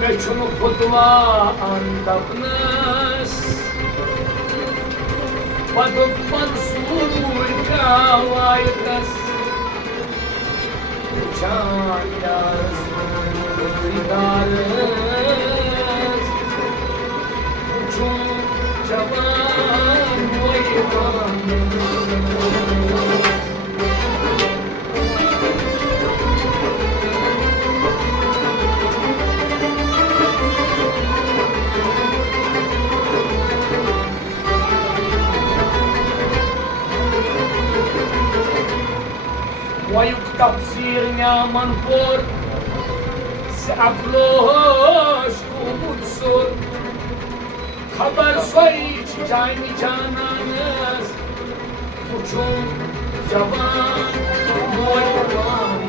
Mechunu putwa andapnas Paduk mansur kawaitas Chanyas ridaras Uchun jawan moiman ويكتبصير نعمان بور سأبلوش كوموتسور خبر سويش جاني جانانس وچون جوان مويوان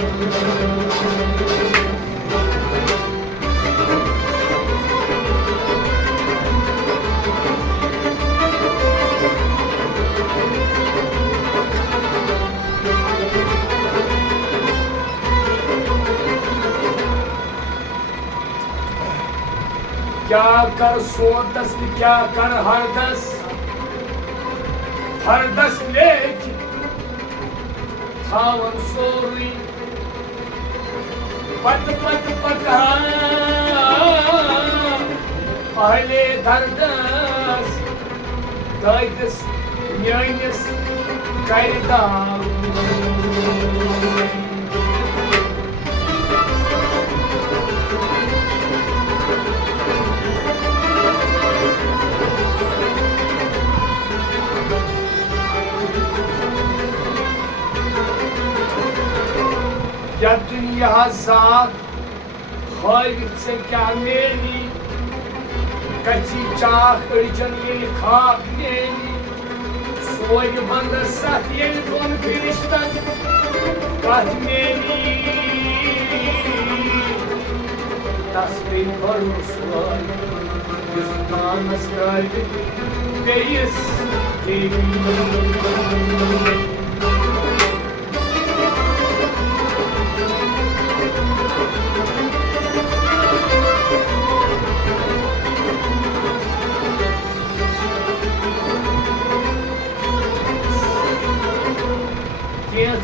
क्या कर सोतस क्या कर हरदस लेकिन थावन सोरी पत पहले दर्दस दाइदस न्यायस कायदार या दुनिया साथ खावित से क्या मेली कच्ची चाख अड़चन ये खाक मेली सोय बंद साथ ये दोन फिरिश्तन कथ मेली तस्वीर बड़ू सोय इस नामस कर बेइस देवी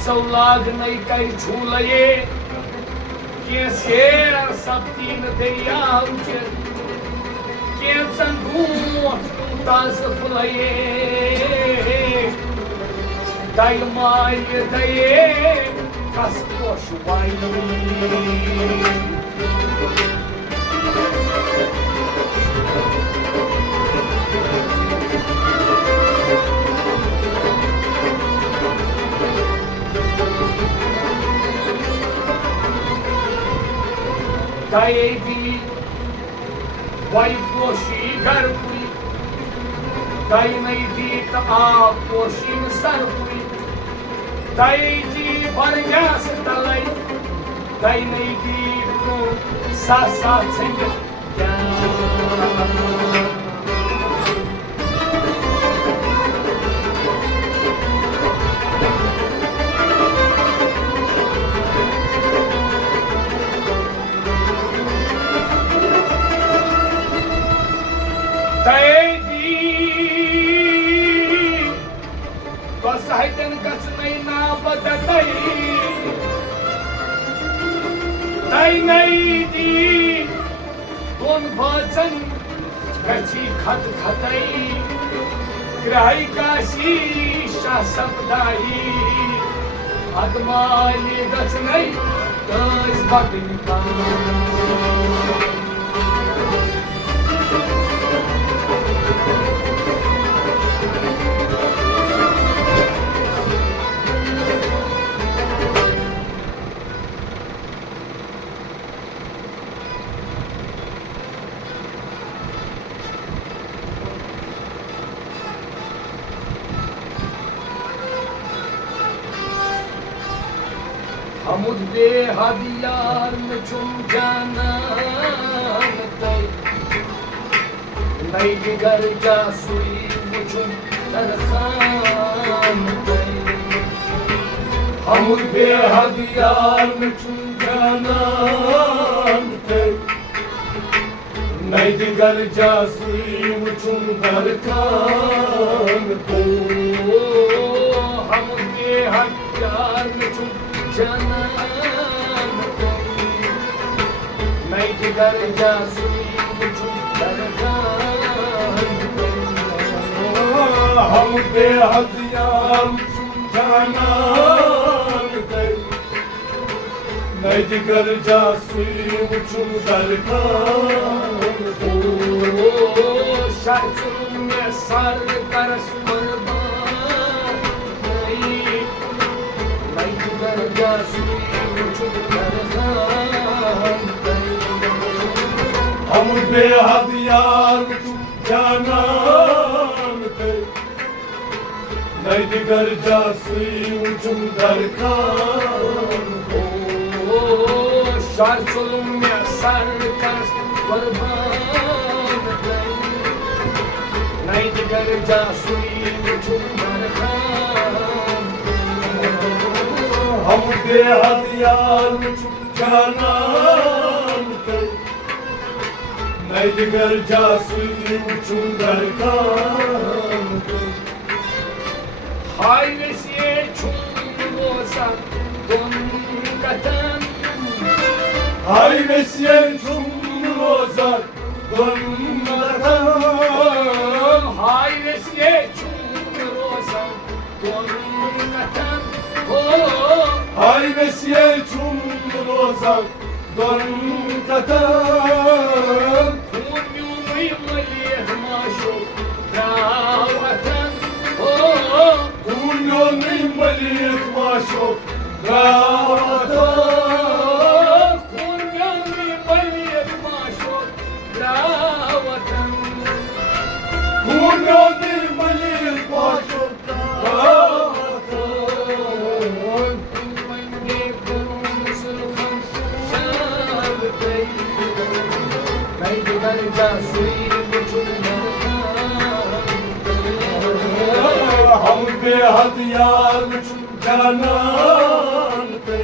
सौलाग नहीं कई झूलये के शेर सब तीन दरियाव के संगूत ताज फुलये दाई माय दये कस पोश Y Daidi, vai poshi garpui, dainaidi ta poshin sarpui, daidi bargas talai, dainaidi ko sasa cheng Sahitan kasnai na badatai Dainai di Don bhajan kachi khat khatai Grahi kashi sha sabdai Admali gasnai das bhatinta Hamud be hadiyar me chum jana tay Nai gar ja sui muchum tarkhan tay हम बेहद यार में चुन जानान थे नहीं दिगर जासी मुझुम दरखान थे हम बेहद यार में चुन जानान थे नहीं दिगर जासी मुझुम दरखान थे हम बेहद यार में चुन जानान थे नहीं दिगर जासी मुझुम दरखान शायद में सर करस कुर्बान नहीं दिगर जासी मुझुम दरखान हम बेहद यार मुझुम जानान थे नहीं दिगर जासी मुझुम दरखान शायद में सर करस कुर्बान नहीं दिगर जासी मुझुम दरखान हम बेहद यार मुझुम जानान थे नहीं दिगर जासी मुझुम दरखान हाय वैसे छुम रोजा तुम कतन हाय वैसे छुम रोजा तुम कतन हाय वैसे छुम रोजा तुम कतन हाय वैसे छुम रोजा तुम कतन खून में मलिह माशो दावतन खून में मलिह माशो दावतन हम बेहद यार मुझुम जानान थे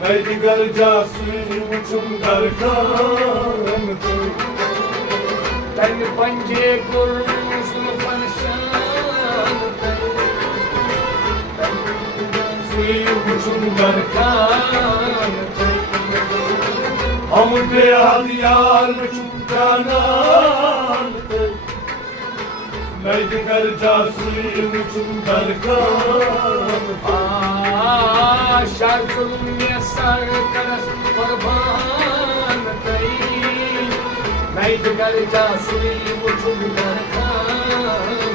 नहीं दिगर जासी मुझुम दरखान थे तन पंजे गुर्जुम फनशान थे मुझुम दरखान थे हम बेहद यार मुझुम जानान थे नहीं दिगर जासी मुझुम दरखान शायद में सर करस कुर्बान नहीं दिगर जासी मुझुम दरखान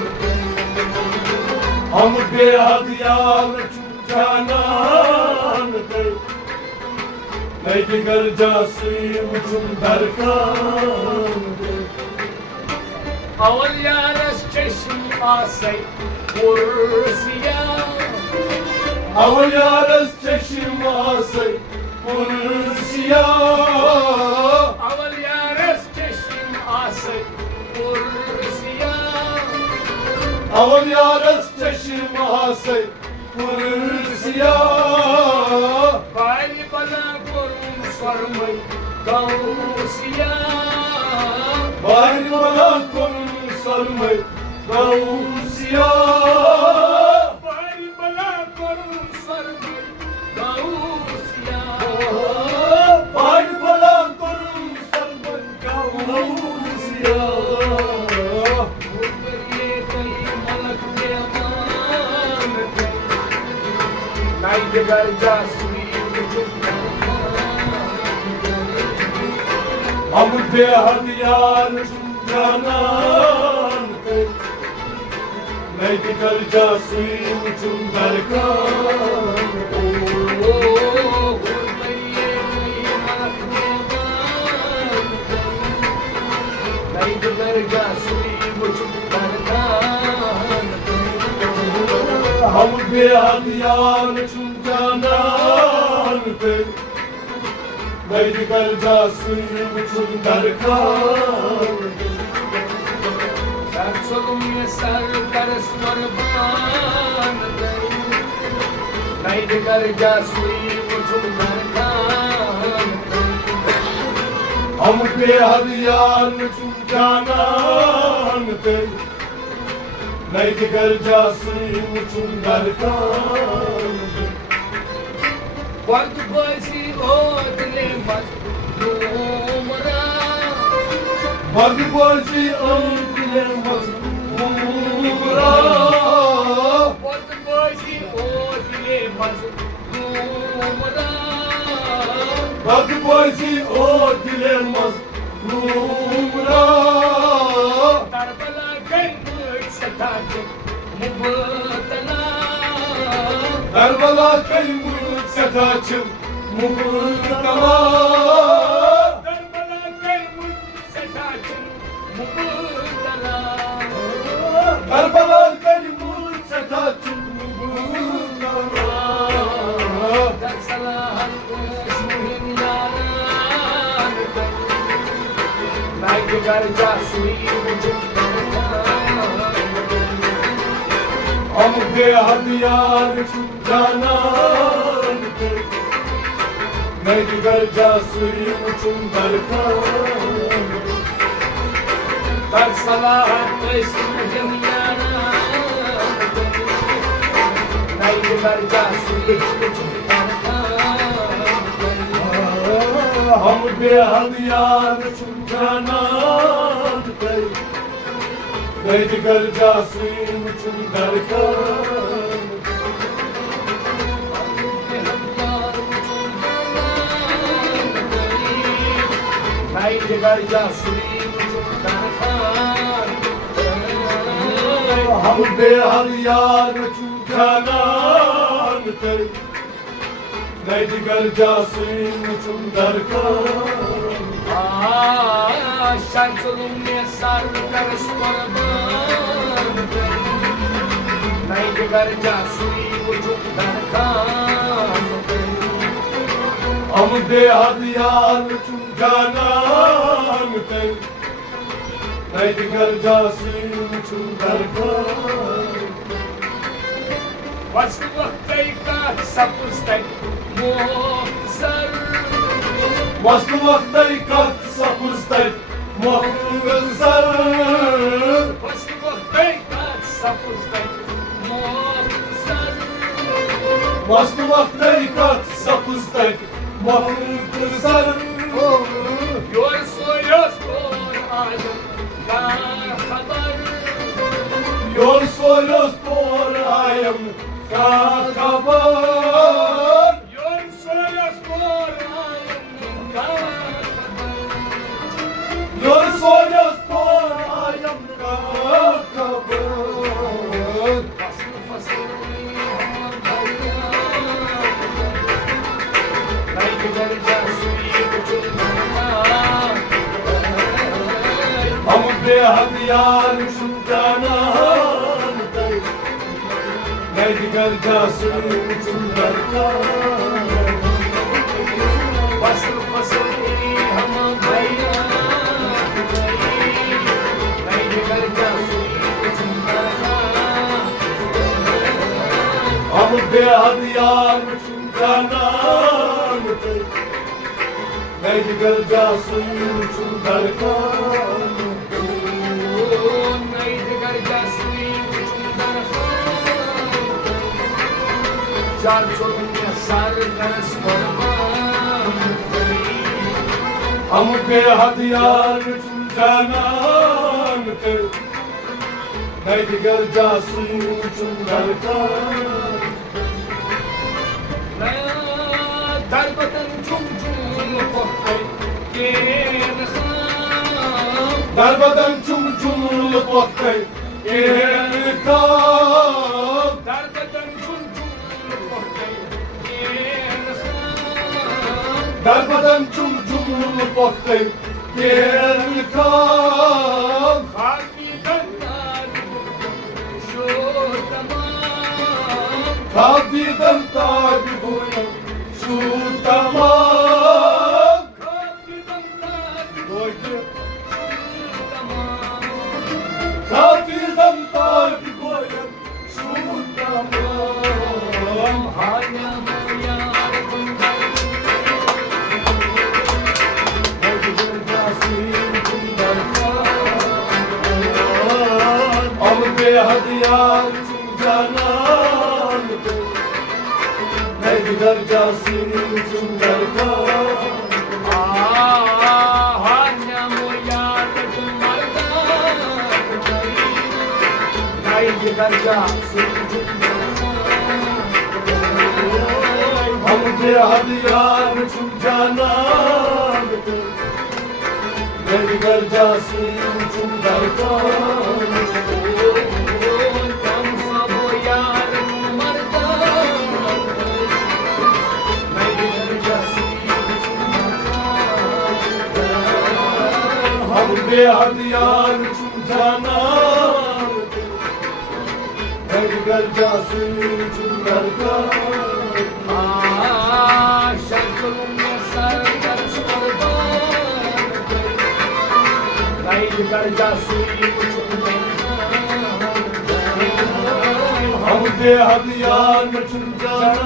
हम बेहद यार मुझुम जानान थे नहीं दिगर जासी मुझुम दरखान अवल यारस चश्म आसे कुर्सिया अवल यारस चश्म आसे कुर्सिया अवल यारस चश्म आसे कुर्सिया अवल यारस चश्म आसे कुर्सिया बारी बला कुरुम सरमई गौसिया बारी बला कुरुम सरमई गौसिया बारी बला कुरुम सरमई गौसिया बारी बला कुरुम सरमई गौसिया ये कोई मलक के अमान नहीं दिगर जासी मुझुम हम बेहद यार मुझुम जानान थे नहीं दिगर जासी मुझुम दरखान नहीं दिगर जासी मुझुम दरखान हम बेहद यार मुझुम जानान थे नहीं दिगर जासी मुझुम दरखान सर में सर करस कुर्बान Naidgar jasui uçum darkan हम बेहद यार चुम जानान ते नहीं दिगर जासी चुम दरकान Vard basi odle mas numra Vard basi odle mas numra Vard basi odle mas numra Vard basi odle mas numra Karbala kaymış satak mubtala Karbala kaymış setaçım muhtala Karbala kaymış satak mubtala Karbala kaymış setaçım muhtala Dar salahan ismuhim yaran Naidgar jasui uçum darkan हम बेहद यार जानान ते मैं जिगर जासुई उचुम दरकान Dar salahan ismuhim yaran Naidgar jasui uçum darkan हम बेहद यार जानान ते मैं जिगर जासुई उचुम दरकान Naidgar jasui uçum darkan हम बेहद यार जानान ते मैं जिगर जासुई उचुम दरकान Şarkılım ne sarkar skorban Naidgar jasui uçum darkan हम बेहद यार जानान ते मैं जिगर जासी उचुम दरकान Vasfı vaktayka sapıstak muhsar Vaslı vaktay kat sapızday muhtar Vasfı vaktayka sapıstak muhsar Vaslı vaktay kat sapızday muhtar Yor soyos kor ayım ka haber Yol soyuz por ayım kakabar Yor soyos kor ayım ka Yol soyuz por ayım kakabar Fasıl fasıl Naidgar jasui uçum darkan हम बेहद यार जानान ते मैं जिगर जासुई उचुम दरकान Fasıl fasıl हम भैया Naidgar jasui uçum darkan हम बेहद यार जानान ते मैं जिगर जासुई उचुम दरकान Naidgar jasui uçum darkan Şarkılım ne sarkar skorban हम बेहद यार जानान ते मैं जिगर जासुई उचुम दरकान Darbadan cum cum kohtai ken kham Darbadan çum çumlu potkay Erkan Darbadan cum cum kohtai ken kham Darbadan çum çumlu potkay Erkan Hakidan şu tamam Kadiden tabi boyum şu tamam Hakidan Boydu şu tamam Kadiden tabi boyum şu tamam Hala yar canan Ne gider casim cümlerden Annem uyardım bardan Haydi dercasın Hamdi hadi yar canan Ne gider casim cümlerden Dansa boyarım bardan Hamdi hadi yar canan Ne gider casim cümlerden Şarkım yasar karışmadan Kaydı karcası Hamdi hadi yar canan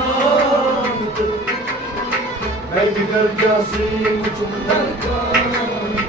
Ne gider casim cümlerden